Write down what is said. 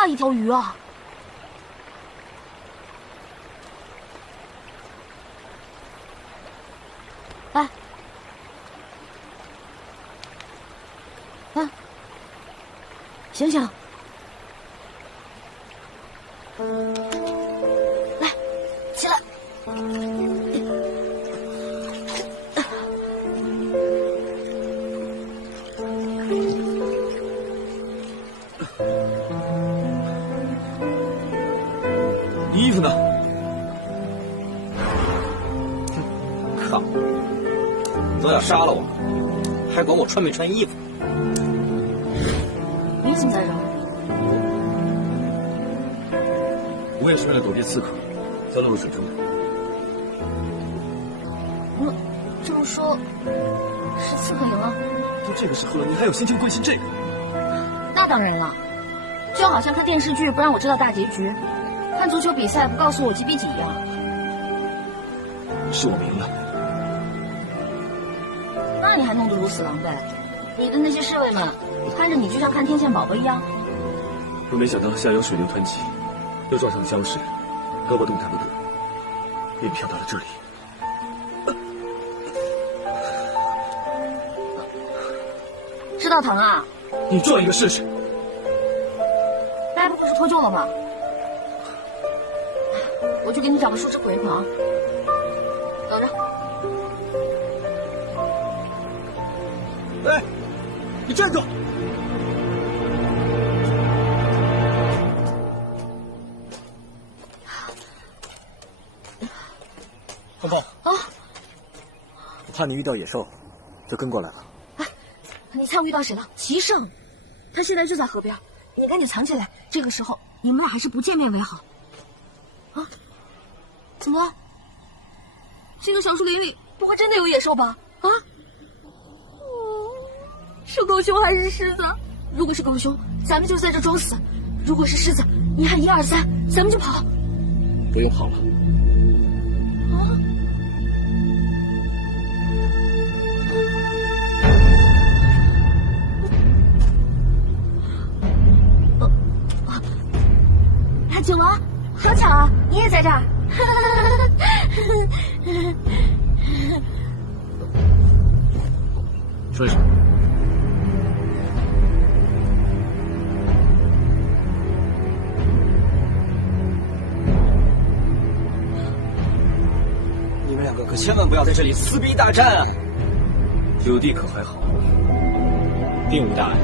大一条鱼啊！哎，啊，醒醒！来，起来！衣服呢？靠！都要杀了我，还管我穿没穿衣服？你怎么在这儿？我也是为了躲避刺客，才落入水中的。这么说，是刺客赢了？都这个时候了，你还有心情关心这个？那当然了，就好像看电视剧不让我知道大结局，看足球比赛不告诉我几比几一样。是我赢了。那你还弄得如此狼狈，你的那些侍卫们看着你就像看天线宝宝一样。我没想到下游水流湍急，又撞上了礁石，胳膊动弹不得，便飘到了这里。知道疼啊？你撞一个试试。该不会是脱臼了吧？我去给你找个树枝裹一裹啊。等着。哎，你站住！报告啊！我怕你遇到野兽，就跟过来了。哎，你猜我遇到谁了？齐胜，他现在就在河边，你赶紧藏起来。这个时候你们俩还是不见面为好。啊？怎么了？这个小树林里不会真的有野兽吧？啊？是狗熊还是狮子？如果是狗熊，咱们就在这装死；如果是狮子，你喊1、2、3，咱们就跑。不用跑了。啊！景王，好巧啊，你也在这儿。说什么？你们两个可千万不要在这里撕逼大战啊！九弟可还好？并无大碍。